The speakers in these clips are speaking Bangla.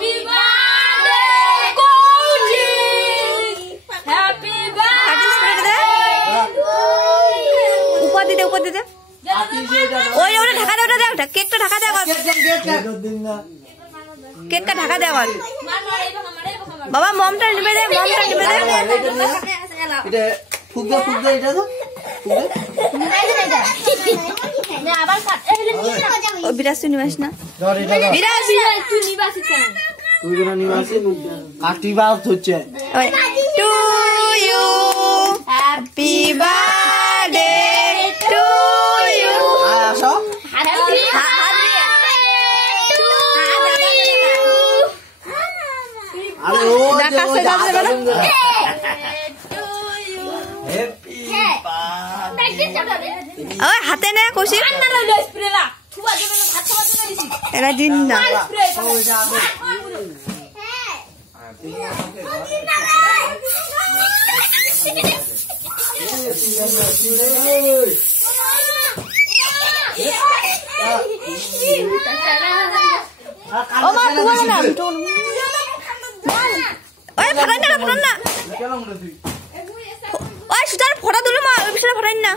হ্যাপি বার্থডে কৌজি হ্যাপি বার্থডে উপর দিতে ওই ওটা ঢাকা দে, ওটা দাও, কেকটা ঢাকা দে আবার, কেকটা ঢাকা দে আবার। বাবা মমটা নেবে দে, মমটা নেবে দে। এটা ফুক দে, ফুক দে, এটা তো ফুক দে। ও বিরাজ তুই নিবাস না, বিরাজ তুই নিবাস কেন? তুই কেন নিবাসি? আর তুই বাস হচ্ছে to you happy birthday to you. আসো আরে ও হাতে নে কৌশিক, এরা দিন না ও মা তোমার না ওই ফটাই না, ফটাই না ওই সুতার ফটা দিলে মা, ওই পিছনে ফটাই না,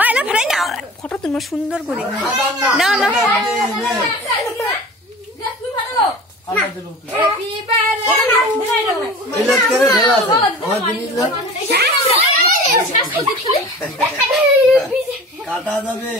ওই না ফটাই না, ফটো তুমি সুন্দর করে না না। কাটা যাবে।